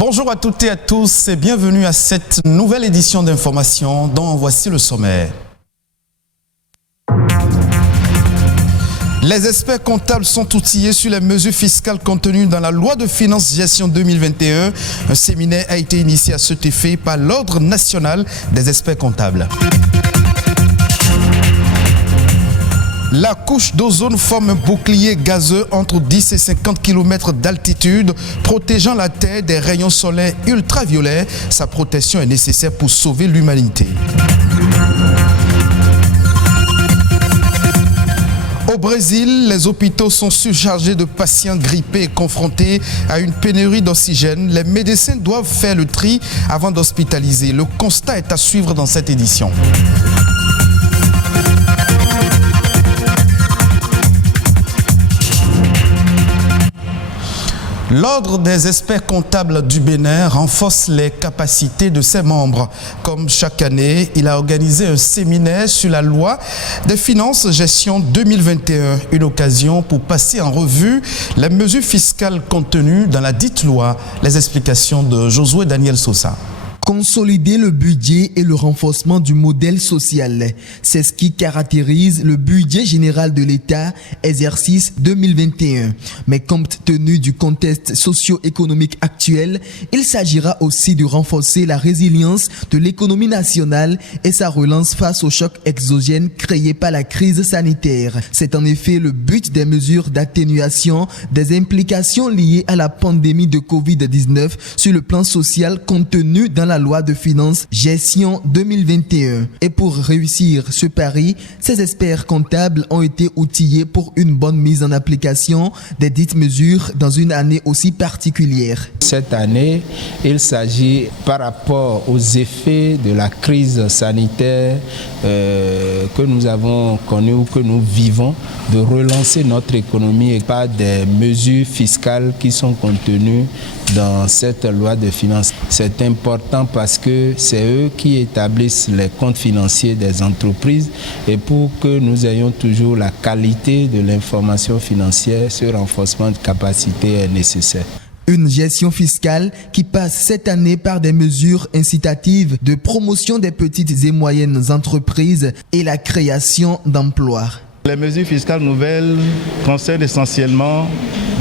Bonjour à toutes et à tous et bienvenue à cette nouvelle édition d'Information dont voici le sommaire. Les experts comptables sont outillés sur les mesures fiscales contenues dans la loi de finances gestion 2021. Un séminaire a été initié à cet effet par l'Ordre national des experts comptables. La couche d'ozone forme un bouclier gazeux entre 10 et 50 km d'altitude, protégeant la Terre des rayons solaires ultraviolets. Sa protection est nécessaire pour sauver l'humanité. Au Brésil, les hôpitaux sont surchargés de patients grippés et confrontés à une pénurie d'oxygène. Les médecins doivent faire le tri avant d'hospitaliser. Le constat est à suivre dans cette édition. L'Ordre des experts comptables du Bénin renforce les capacités de ses membres. Comme chaque année, il a organisé un séminaire sur la loi des finances gestion 2021. Une occasion pour passer en revue les mesures fiscales contenues dans la dite loi. Les explications de Josué Daniel Sosa. Consolider le budget et le renforcement du modèle social, c'est ce qui caractérise le budget général de l'État, exercice 2021. Mais compte tenu du contexte socio-économique actuel, il s'agira aussi de renforcer la résilience de l'économie nationale et sa relance face au choc exogène créé par la crise sanitaire. C'est en effet le but des mesures d'atténuation des implications liées à la pandémie de Covid-19 sur le plan social contenu dans la loi de finances gestion 2021. Et pour réussir ce pari, ces experts comptables ont été outillés pour une bonne mise en application des dites mesures dans une année aussi particulière. Cette année, il s'agit par rapport aux effets de la crise sanitaire que nous avons connue ou que nous vivons, de relancer notre économie et par des mesures fiscales qui sont contenues dans cette loi de finances. C'est important parce que c'est eux qui établissent les comptes financiers des entreprises et pour que nous ayons toujours la qualité de l'information financière, ce renforcement de capacité est nécessaire. Une gestion fiscale qui passe cette année par des mesures incitatives de promotion des petites et moyennes entreprises et la création d'emplois. Les mesures fiscales nouvelles concernent essentiellement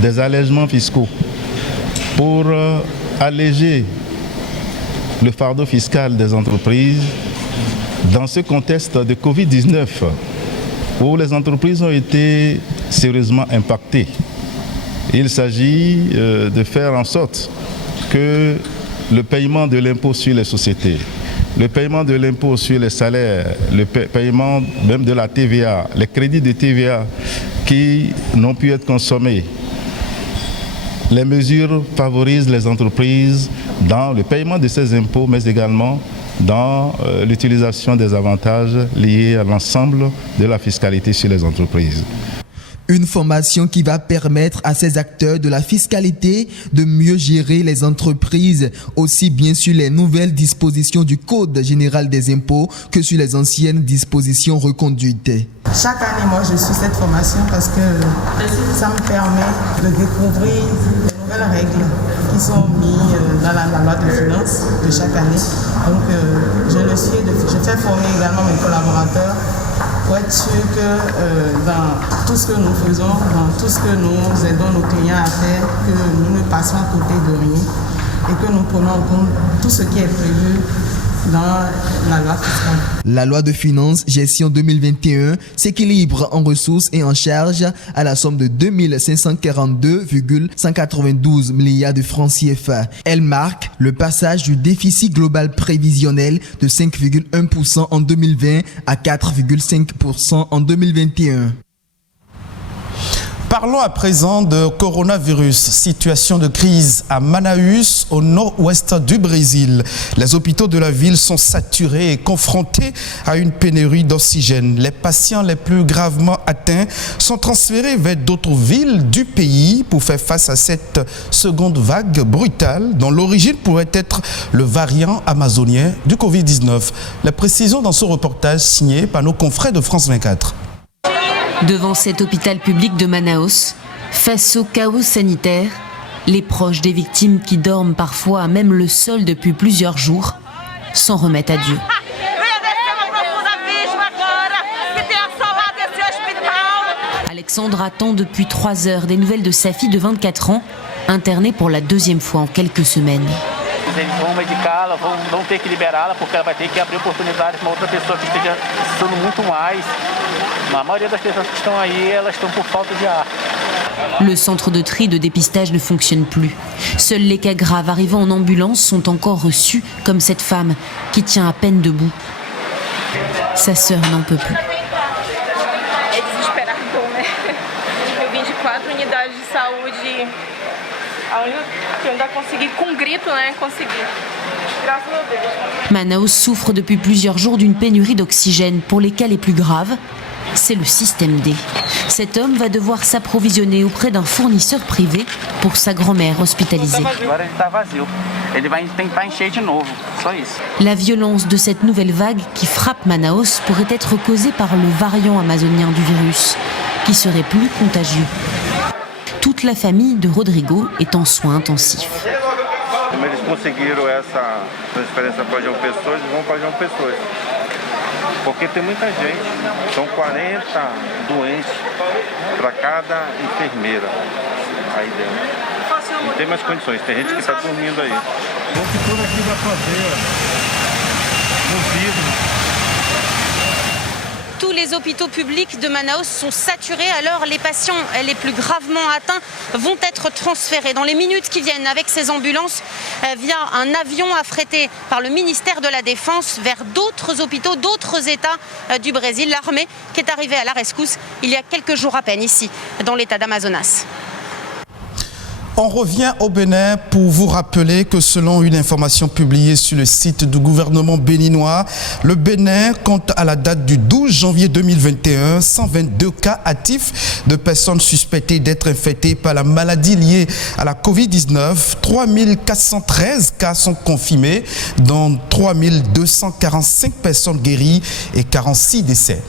des allègements fiscaux pour alléger le fardeau fiscal des entreprises dans ce contexte de Covid-19 où les entreprises ont été sérieusement impactées. Il s'agit de faire en sorte que le paiement de l'impôt sur les sociétés, le paiement de l'impôt sur les salaires, le paiement même de la TVA, les crédits de TVA qui n'ont pu être consommés. Les mesures favorisent les entreprises dans le paiement de ces impôts, mais également dans l'utilisation des avantages liés à l'ensemble de la fiscalité sur les entreprises. Une formation qui va permettre à ces acteurs de la fiscalité de mieux gérer les entreprises, aussi bien sur les nouvelles dispositions du Code général des impôts que sur les anciennes dispositions reconduites. Chaque année, moi, je suis cette formation parce que ça me permet de découvrir les nouvelles règles qui sont mises dans la loi de finances de chaque année. Donc, je fais former également mes collaborateurs pour être sûr que dans tout ce que nous faisons, dans tout ce que nous aidons nos clients à faire, que nous ne passons à côté de rien et que nous prenons en compte tout ce qui est prévu dans la loi fiscale. La loi de finances gestion 2021 s'équilibre en ressources et en charges à la somme de 2542,192 milliards de francs CFA. Elle marque le passage du déficit global prévisionnel de 5,1% en 2020 à 4,5% en 2021. Parlons à présent de coronavirus. Situation de crise à Manaus, au nord-ouest du Brésil. Les hôpitaux de la ville sont saturés et confrontés à une pénurie d'oxygène. Les patients les plus gravement atteints sont transférés vers d'autres villes du pays pour faire face à cette seconde vague brutale dont l'origine pourrait être le variant amazonien du Covid-19. Les précisions dans ce reportage signé par nos confrères de France 24. Devant cet hôpital public de Manaus, face au chaos sanitaire, Les proches des victimes qui dorment parfois à même le sol depuis plusieurs jours s'en remettent à Dieu. Alexandre attend depuis 3 heures des nouvelles de sa fille de 24 ans, internée pour la 2e fois en quelques semaines. Eles vão medicá-la, vão ter que liberá-la porque ela vai ter que abrir oportunidades para uma outra pessoa que esteja precisando muito mais. A maioria das pessoas que estão aí, elas estão por falta de ar. Le centre de tri de dépistage ne fonctionne plus. Seuls les cas graves arrivant en ambulance sont encore reçus, comme cette femme qui tient à peine debout. Sa sœur n'en peut plus. É desesperador, né? Eu vim de 4 unidades de saúde, aonde eu ainda consegui, com grito, né? Consegui. Graças a Deus. Manaus souffre depuis plusieurs jours d'une pénurie d'oxygène. Pour les cas les plus graves, c'est le système D. Cet homme va devoir s'approvisionner auprès d'un fournisseur privé pour sa grand-mère hospitalisée. Agora ele está vazio. Ele vai tentar encher de novo, só isso. La violence de cette nouvelle vague qui frappe Manaus pourrait être causée par le variant amazonien du virus, qui serait plus contagieux. Toute la famille de Rodrigo est en soins intensifs. Como eles conseguiram essa transferência para João Pessoa, eles vão para João Pessoa. Porque tem muita gente, são 40 doentes para cada enfermeira aí dentro. Não tem mais condições, tem gente que está dormindo aí. O que tudo aqui vai fazer, no vidro. Tous les hôpitaux publics de Manaus sont saturés, alors les patients les plus gravement atteints vont être transférés dans les minutes qui viennent avec ces ambulances via un avion affrété par le ministère de la Défense vers d'autres hôpitaux, d'autres États du Brésil. L'armée qui est arrivée à la rescousse il y a quelques jours à peine ici, dans l'État d'Amazonas. On revient au Bénin pour vous rappeler que selon une information publiée sur le site du gouvernement béninois, le Bénin compte à la date du 12 janvier 2021 122 cas actifs de personnes suspectées d'être infectées par la maladie liée à la Covid-19. 3413 cas sont confirmés, dont 3245 personnes guéries et 46 décès.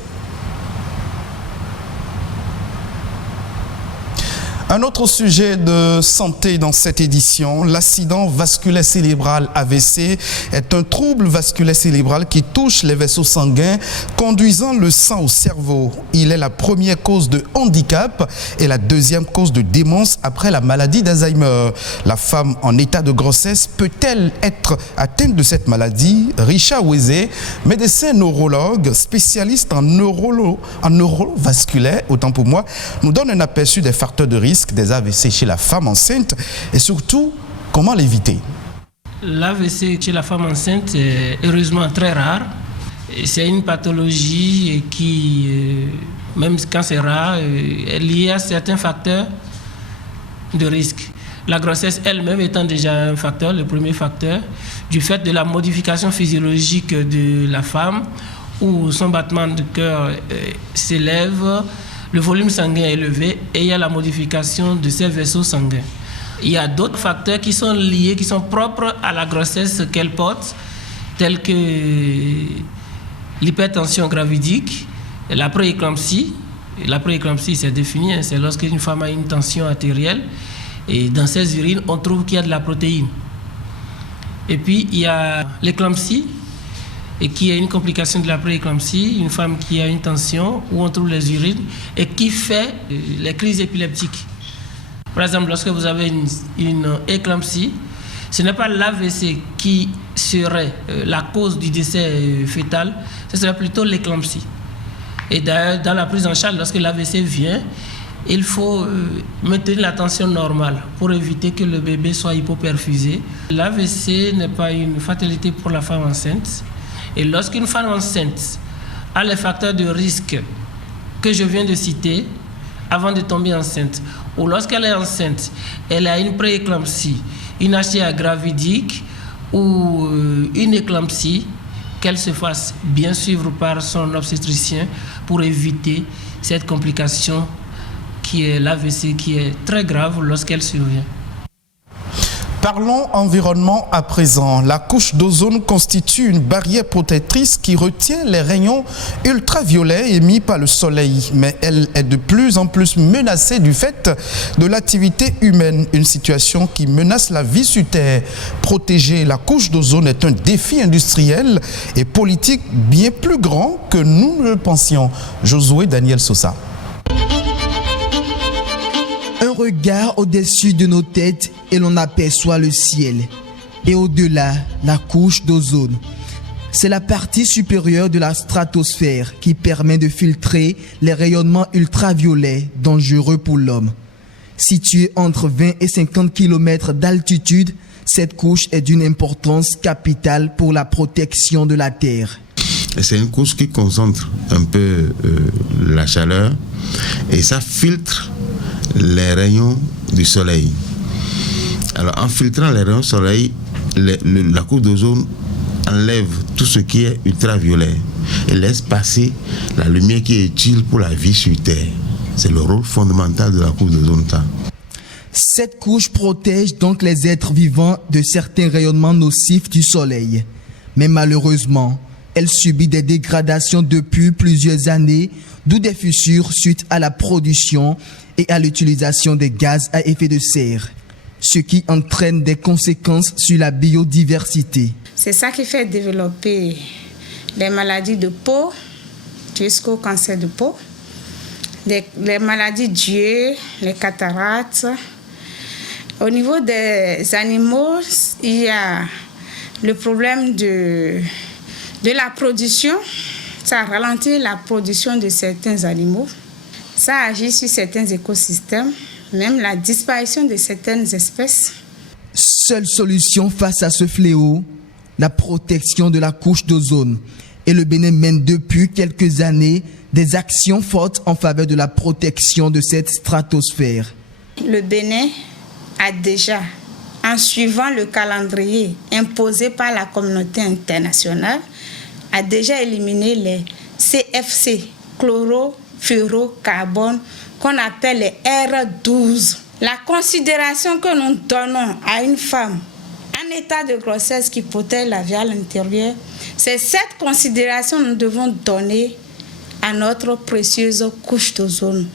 Un autre sujet de santé dans cette édition, l'accident vasculaire cérébral AVC est un trouble vasculaire cérébral qui touche les vaisseaux sanguins, conduisant le sang au cerveau. Il est la première cause de handicap et la deuxième cause de démence après la maladie d'Alzheimer. La femme en état de grossesse peut-elle être atteinte de cette maladie? Richard Wezé, médecin neurologue, spécialiste en neurovasculaire, autant pour moi, nous donne un aperçu des facteurs de risque des AVC chez la femme enceinte et surtout, comment l'éviter? L'AVC chez la femme enceinte est heureusement très rare. C'est une pathologie qui, même quand c'est rare, est liée à certains facteurs de risque. La grossesse elle-même étant déjà un facteur, le premier facteur, du fait de la modification physiologique de la femme où son battement de cœur s'élève, le volume sanguin est élevé et il y a la modification de ces vaisseaux sanguins. Il y a d'autres facteurs qui sont liés, qui sont propres à la grossesse qu'elle porte, tels que l'hypertension gravidique, la prééclampsie. La prééclampsie, c'est défini, c'est lorsqu'une femme a une tension artérielle et dans ses urines, on trouve qu'il y a de la protéine. Et puis, il y a l'éclampsie, et qui est une complication de la prééclampsie, une femme qui a une tension où on trouve les urines et qui fait les crises épileptiques. Par exemple, lorsque vous avez une éclampsie, ce n'est pas l'AVC qui serait la cause du décès fœtal, ce serait plutôt l'éclampsie. Et d'ailleurs, dans la prise en charge, lorsque l'AVC vient, il faut maintenir la tension normale pour éviter que le bébé soit hypoperfusé. L'AVC n'est pas une fatalité pour la femme enceinte. Et lorsqu'une femme enceinte a les facteurs de risque que je viens de citer avant de tomber enceinte, ou lorsqu'elle est enceinte, elle a une prééclampsie, une HTA gravidique ou une éclampsie, qu'elle se fasse bien suivre par son obstétricien pour éviter cette complication qui est l'AVC, qui est très grave lorsqu'elle survient. Parlons environnement à présent. La couche d'ozone constitue une barrière protectrice qui retient les rayons ultraviolets émis par le soleil. Mais elle est de plus en plus menacée du fait de l'activité humaine, une situation qui menace la vie sur Terre. Protéger la couche d'ozone est un défi industriel et politique bien plus grand que nous le pensions. Josué Daniel Sosa. Un regard au-dessus de nos têtes et l'on aperçoit le ciel. Et au-delà, la couche d'ozone. C'est la partie supérieure de la stratosphère qui permet de filtrer les rayonnements ultraviolets dangereux pour l'homme. Située entre 20 et 50 km d'altitude, cette couche est d'une importance capitale pour la protection de la Terre. C'est une couche qui concentre un peu la chaleur et ça filtre les rayons du soleil. Alors en filtrant les rayons du soleil, la couche d'ozone enlève tout ce qui est ultraviolet et laisse passer la lumière qui est utile pour la vie sur Terre. C'est le rôle fondamental de la couche d'ozone. Cette couche protège donc les êtres vivants de certains rayonnements nocifs du soleil. Mais malheureusement, elle subit des dégradations depuis plusieurs années, d'où des fissures suite à la production et à l'utilisation des gaz à effet de serre, ce qui entraîne des conséquences sur la biodiversité. C'est ça qui fait développer les maladies de peau jusqu'au cancer de peau, les maladies d'yeux, les cataractes. Au niveau des animaux, il y a le problème de la production. Ça ralentit la production de certains animaux. Ça agit sur certains écosystèmes, même la disparition de certaines espèces. Seule solution face à ce fléau, la protection de la couche d'ozone. Et le Bénin mène depuis quelques années des actions fortes en faveur de la protection de cette stratosphère. Le Bénin a déjà, en suivant le calendrier imposé par la communauté internationale, a déjà éliminé les CFC, chlorofluorocarbone, qu'on appelle les R12. La considération que nous donnons à une femme en état de grossesse qui protège la vie à l'intérieur, c'est cette considération que nous devons donner à notre précieuse couche d'ozone.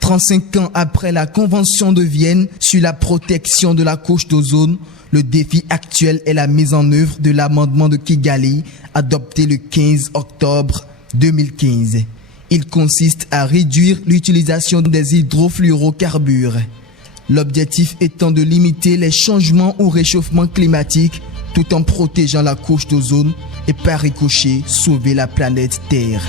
35 ans après la Convention de Vienne sur la protection de la couche d'ozone, le défi actuel est la mise en œuvre de l'amendement de Kigali adopté le 15 octobre 2015. Il consiste à réduire l'utilisation des hydrofluorocarbures. L'objectif étant de limiter les changements ou réchauffement climatique tout en protégeant la couche d'ozone et par ricochet sauver la planète Terre.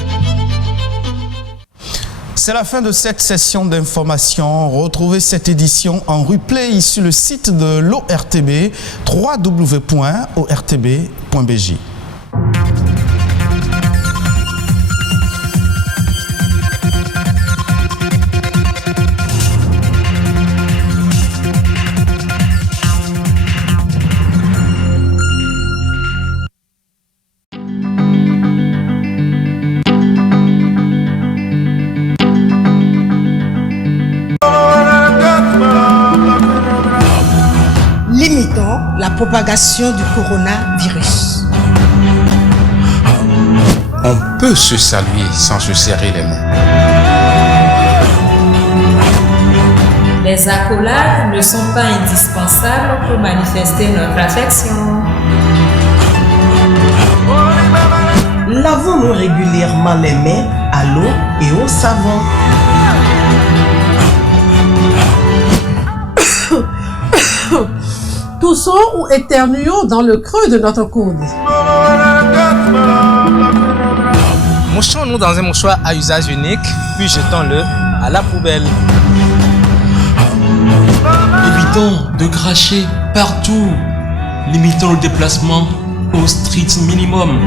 C'est la fin de cette session d'information. Retrouvez cette édition en replay sur le site de l'ORTB, www.ortb.bj. Limitons la propagation du coronavirus. On peut se saluer sans se serrer les mains. Les accolades ne sont pas indispensables pour manifester notre affection. Lavons-nous régulièrement les mains à l'eau et au savon. Toussons ou éternuons dans le creux de notre coude. Mouchons-nous dans un mouchoir à usage unique, puis jetons-le à la poubelle. Évitons de cracher partout. Limitons le déplacement au strict minimum.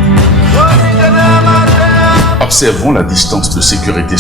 Observons la distance de sécurité.